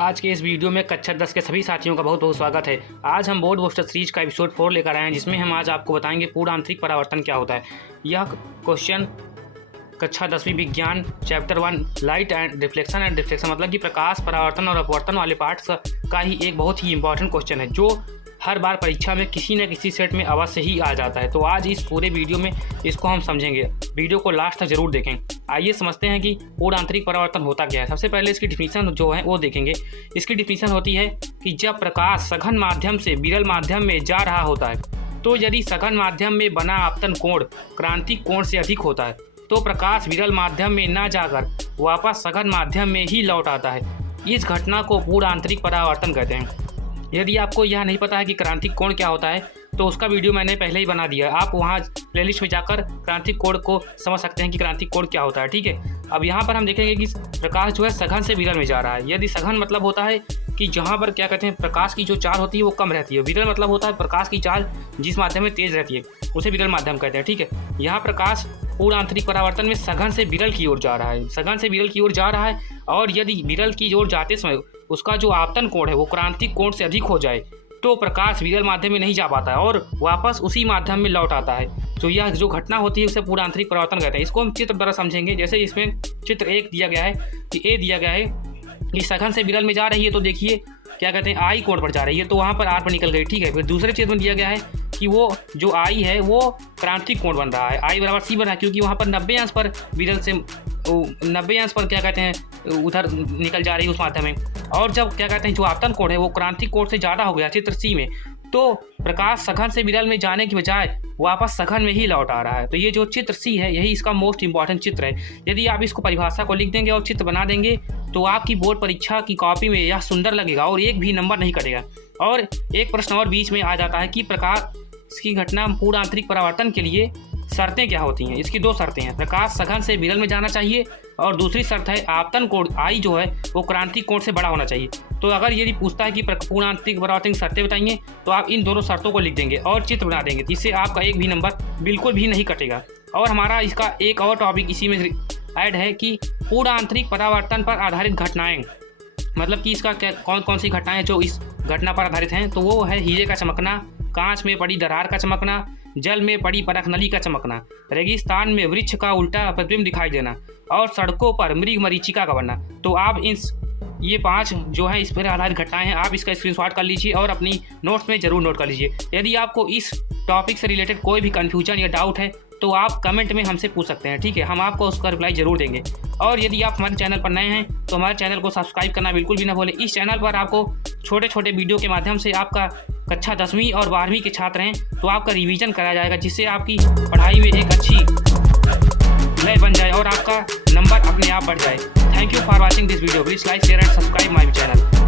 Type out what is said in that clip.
आज के इस वीडियो में कक्षा 10 के सभी साथियों का बहुत बहुत स्वागत है। आज हम बोर्ड बूस्टर सीरीज का एपिसोड 4 लेकर आए हैं, जिसमें हम आज आपको बताएंगे पूर्ण आंतरिक परावर्तन क्या होता है। यह क्वेश्चन कक्षा 10वीं विज्ञान चैप्टर 1 लाइट एंड रिफ्लेक्शन मतलब कि प्रकाश परावर्तन और अपवर्तन वाले पार्ट्स का ही एक बहुत ही इंपॉर्टेंट क्वेश्चन है, जो हर बार परीक्षा में किसी न किसी सेट में अवश्य ही आ जाता है। तो आज इस पूरे वीडियो में इसको हम समझेंगे। वीडियो को लास्ट तक जरूर देखें। आइए समझते हैं कि पूर्ण आंतरिक परावर्तन होता क्या है। सबसे पहले इसकी डिफिनीशन जो है वो देखेंगे। इसकी डिफिनीशन होती है कि जब प्रकाश सघन माध्यम से विरल माध्यम में जा रहा होता है, तो यदि सघन माध्यम में बना आपतन कोण क्रांतिक कोण से अधिक होता है, तो प्रकाश विरल माध्यम में न जाकर वापस सघन माध्यम में ही लौट आता है। इस घटना को पूर्ण आंतरिक परावर्तन कहते हैं। यदि आपको यह नहीं पता है कि क्रांतिक कोण क्या होता है, तो उसका वीडियो मैंने पहले ही बना दिया है। आप वहाँ प्लेलिस्ट में जाकर क्रांतिक कोण को समझ सकते हैं कि क्रांतिक कोण क्या होता है। ठीक है, अब यहाँ पर हम देखेंगे कि प्रकाश जो है सघन से विरल में जा रहा है। यदि सघन मतलब होता है कि जहाँ पर क्या कहते हैं प्रकाश की जो चाल होती है वो कम रहती है। विरल मतलब होता है प्रकाश की चाल जिस माध्यम में तेज रहती है, उसे विरल माध्यम कहते हैं। ठीक है, यहाँ प्रकाश पूर्ण आंतरिक परावर्तन में सघन से विरल की ओर जा रहा है। सघन से विरल की ओर जा रहा है, और यदि विरल की ओर जाते समय उसका जो आपतन कोण है वो क्रांतिक कोण से अधिक हो जाए, तो प्रकाश विरल माध्यम में नहीं जा पाता है और वापस उसी माध्यम में लौट आता है। तो यह जो घटना होती है उसे पूर्ण आंतरिक परावर्तन कहते हैं। इसको हम चित्र द्वारा समझेंगे। जैसे इसमें चित्र 1 दिया गया है कि ए दिया गया है कि सघन से विरल में जा रही है, तो देखिए क्या कहते हैं आई कोण पर जा रही है, तो वहाँ पर आर पर निकल गई। ठीक है, फिर दूसरे चित्र में दिया गया है कि वो जो आई है वो क्रांतिक कोण बन रहा है, आई बराबर सी बन रहा है, क्योंकि वहाँ पर 90 अंश पर विरल से 90 अंश पर क्या कहते हैं उधर निकल जा रही है उस माध्यम में। और जब क्या कहते हैं जो आपतन कोण है वो क्रांतिक कोण से ज़्यादा हो गया चित्र सी में, तो प्रकाश सघन से विरल में जाने की बजाय वापस सघन में ही लौट आ रहा है। तो ये जो चित्र सी है यही इसका मोस्ट इंपॉर्टेंट चित्र है। यदि आप इसको परिभाषा को लिख देंगे और चित्र बना देंगे, तो आपकी बोर्ड परीक्षा की कॉपी में यह सुंदर लगेगा और एक भी नंबर नहीं कटेगा। और एक प्रश्न और बीच में आ जाता है कि प्रकाश की घटना पूर्ण आंतरिक परावर्तन के लिए शर्तें क्या होती हैं। इसकी 2 शर्तें हैं, प्रकाश सघन से विरल में जाना चाहिए, और दूसरी शर्त है आपतन कोण आई जो है वो क्रांतिक कोण से बड़ा होना चाहिए। तो अगर यदि पूछता है कि पूर्ण आंतरिक परावर्तन की शर्तें बताइए, तो आप इन दोनों शर्तों को लिख देंगे और चित्र बना देंगे, जिससे आपका एक भी नंबर बिल्कुल भी नहीं कटेगा। और हमारा इसका एक और टॉपिक इसी में ऐड है कि पूर्ण आंतरिक परावर्तन पर आधारित घटनाएं, मतलब कि इसका कौन कौन सी घटनाएं जो इस घटना पर आधारित हैं। तो वो है हीरे का चमकना, कांच में पड़ी दरार का चमकना, जल में पड़ी परख नली का चमकना, रेगिस्तान में वृक्ष का उल्टा प्रतिबिंब दिखाई देना, और सड़कों पर मृग मरीचिका का बनना। तो आप ये 5 जो है इस पर आधारित घटनाएं हैं। आप इसका स्क्रीनशॉट कर लीजिए और अपनी नोट्स में जरूर नोट कर लीजिए। यदि आपको इस टॉपिक से रिलेटेड कोई भी कन्फ्यूजन या डाउट है, तो आप कमेंट में हमसे पूछ सकते हैं। ठीक है, हम आपको उसका रिप्लाई जरूर देंगे। और यदि आप हमारे चैनल पर नए हैं, तो हमारे चैनल को सब्सक्राइब करना बिल्कुल भी ना भूलें। इस चैनल पर आपको छोटे छोटे वीडियो के माध्यम से आपका कक्षा 10वीं और 12वीं के छात्र हैं तो आपका रिवीजन कराया जाएगा, जिससे आपकी पढ़ाई में एक अच्छी लय बन जाए और आपका नंबर अपने आप बढ़ जाए। Thank you for watching this video. Please like share and subscribe my channel.